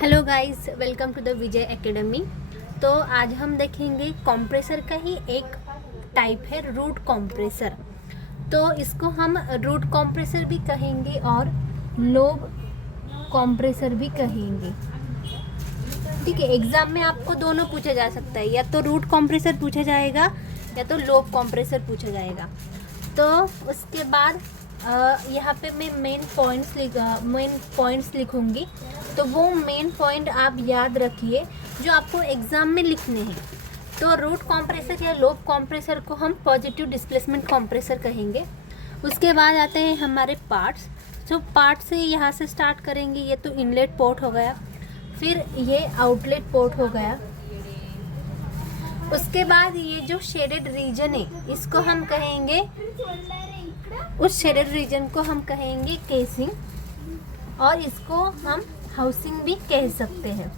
Hello guys, welcome to the Vijay academy. तो आज हम देखेंगे कंप्रेसर का ही एक टाइप है रूट कंप्रेसर। तो इसको हम रूट कंप्रेसर भी कहेंगे और लोब कंप्रेसर भी कहेंगे। ठीक है, एग्जाम में आपको दोनों पूछा जा सकता है, या तो रूट कंप्रेसर पूछा जाएगा या तो लोब कंप्रेसर पूछा जाएगा। तो उसके बाद यहाँ पे मैं मेन पॉइंट्स लिखूँगी। तो वो मेन पॉइंट आप याद रखिए जो आपको एग्ज़ाम में लिखने हैं। तो रूट कंप्रेसर या लोब कंप्रेसर को हम पॉजिटिव डिस्प्लेसमेंट कंप्रेसर कहेंगे। उसके बाद आते हैं हमारे पार्ट्स। तो पार्ट से यहाँ से स्टार्ट करेंगे। ये तो इनलेट पोर्ट हो गया, फिर ये आउटलेट पोर्ट हो गया। उसके बाद ये जो शेडेड रीजन है इसको हम कहेंगे, उस शेडेड रीजन को हम कहेंगे केसिंग, और इसको हम हाउसिंग भी कह सकते हैं।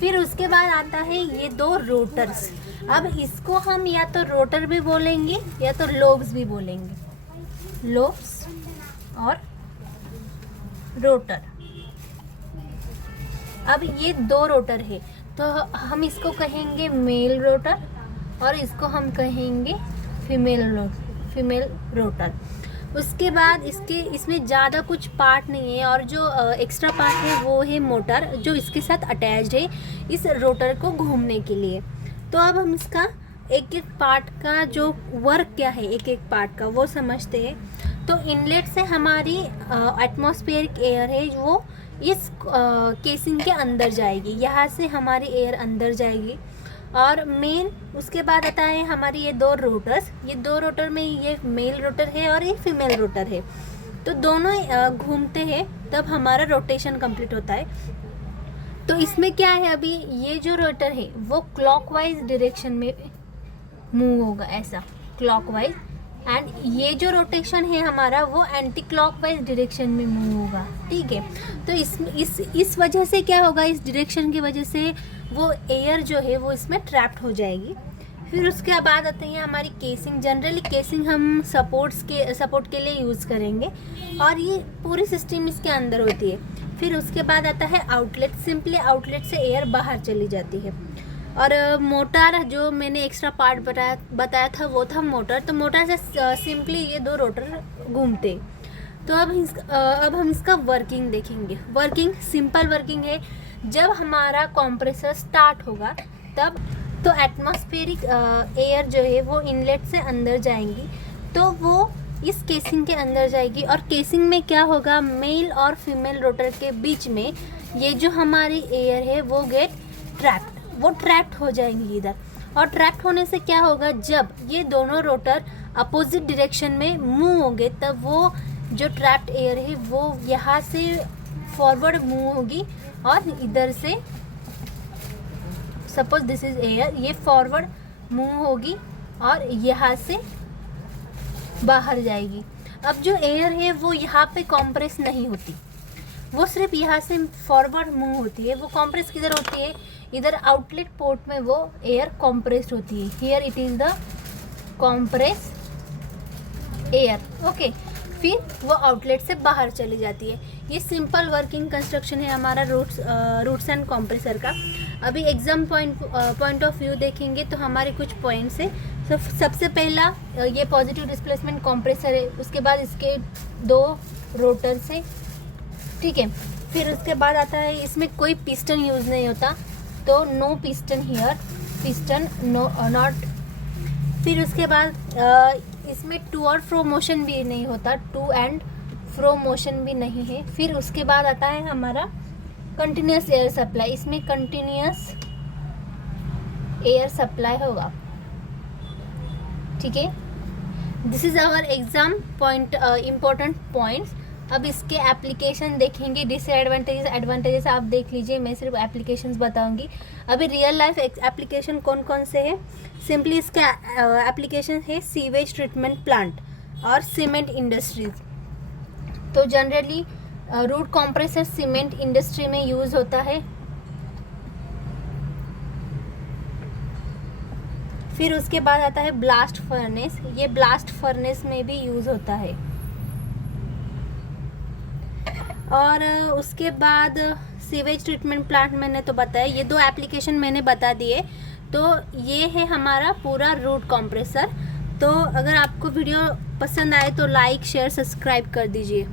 फिर उसके बाद आता है ये दो रोटर्स। अब इसको हम या तो रोटर भी बोलेंगे या तो लोब्स भी बोलेंगे, लोब्स और रोटर। अब ये दो रोटर है तो हम इसको कहेंगे मेल रोटर और इसको हम कहेंगे फीमेल रोटर। उसके बाद इसमें ज़्यादा कुछ पार्ट नहीं है, और जो एक्स्ट्रा पार्ट है वो है मोटर जो इसके साथ अटैच्ड है इस रोटर को घूमने के लिए। तो अब हम इसका एक एक पार्ट का जो वर्क क्या है एक एक पार्ट का वो समझते हैं। तो इनलेट से हमारी एटमॉस्फेरिक एयर है वो इस केसिंग के अंदर जाएगी, यहाँ से हमारी एयर अंदर जाएगी। और मेन उसके बाद आता है हमारी ये दो रोटर्स। ये दो रोटर में ये मेल रोटर है और ये फीमेल रोटर है, तो दोनों घूमते हैं तब हमारा रोटेशन कंप्लीट होता है। तो इसमें क्या है, अभी ये जो रोटर है वो क्लॉकवाइज डायरेक्शन में मूव होगा, ऐसा क्लॉकवाइज, एंड ये जो रोटेशन है हमारा वो एंटी क्लॉकवाइज डायरेक्शन में मूव होगा। ठीक है, तो इस वजह से क्या होगा, इस डायरेक्शन की वजह से वो एयर जो है वो इसमें ट्रैप्ड हो जाएगी। फिर उसके बाद आते हैं हमारी केसिंग। जनरली केसिंग हम सपोर्ट के लिए यूज़ करेंगे और ये पूरी सिस्टम इसके अंदर होती है। फिर उसके बाद आता है आउटलेट। सिंपली आउटलेट से एयर बाहर चली जाती है। और मोटर जो मैंने एक्स्ट्रा पार्ट बताया था वो था मोटर। तो मोटर से सिंपली ये दो रोटर घूमते। तो अब हम इसका वर्किंग देखेंगे। वर्किंग सिंपल वर्किंग है। जब हमारा कंप्रेसर स्टार्ट होगा तब तो एटमॉस्फेरिक एयर जो है वो इनलेट से अंदर जाएंगी, तो वो इस केसिंग के अंदर जाएगी। और केसिंग में क्या होगा, मेल और फीमेल रोटर के बीच में ये जो हमारी एयर है वो ट्रैप्ड हो जाएंगी इधर। और ट्रैप्ड होने से क्या होगा, जब ये दोनों रोटर अपोजिट डायरेक्शन में मूव होंगे तब वो जो ट्रैप्ड एयर है वो यहाँ से फॉरवर्ड मूव होगी और इधर से, सपोज दिस इज एयर, ये फॉरवर्ड मूव होगी और यहाँ से बाहर जाएगी। अब जो एयर है वो यहाँ पे कंप्रेस नहीं होती, वो सिर्फ यहाँ से फॉरवर्ड मूव होती है। वो कंप्रेस किधर होती है, इधर आउटलेट पोर्ट में वो एयर कंप्रेस्ड होती है। Here it is the compress air. Okay, फिर वो आउटलेट से बाहर चली जाती है। ये सिंपल वर्किंग कंस्ट्रक्शन है हमारा रूट्स एंड कंप्रेसर का। अभी एग्जाम पॉइंट ऑफ व्यू देखेंगे तो हमारे कुछ पॉइंट्स है। सबसे पहला ये पॉजिटिव डिस्प्लेसमेंट कंप्रेसर है, उसके बाद इसके दो रोटर्स है। ठीक है, फिर उसके बाद आता है इसमें कोई पिस्टन यूज़ नहीं होता, तो no piston here, piston no not. फिर उसके बाद इसमें टू और फ्रो मोशन भी नहीं होता, टू एंड फ्रो मोशन भी नहीं है। फिर उसके बाद आता है हमारा कंटिन्यूस एयर सप्लाई। इसमें कंटिन्यूस एयर सप्लाई होगा। ठीक है, this is our exam point important points. अब इसके एप्लीकेशन देखेंगे, डिसएडवांटेजेस एडवांटेजेस आप देख लीजिए, मैं सिर्फ एप्लीकेशंस बताऊंगी। अभी रियल लाइफ एप्लीकेशन कौन कौन से हैं, सिंपली इसके एप्लीकेशन है सीवेज ट्रीटमेंट प्लांट और सीमेंट इंडस्ट्रीज। तो generally root compressor cement industry में यूज़ होता है। फिर उसके बाद आता है ब्लास्ट फर्नेस। ये ब्लास्ट फर्नेस में भी यूज़ होता है। और उसके बाद सीवेज ट्रीटमेंट प्लांट मैंने तो बताया, ये 2 एप्लीकेशन मैंने बता दिए। तो ये है हमारा पूरा रूट कंप्रेसर। तो अगर आपको वीडियो पसंद आए तो लाइक शेयर सब्सक्राइब कर दीजिए।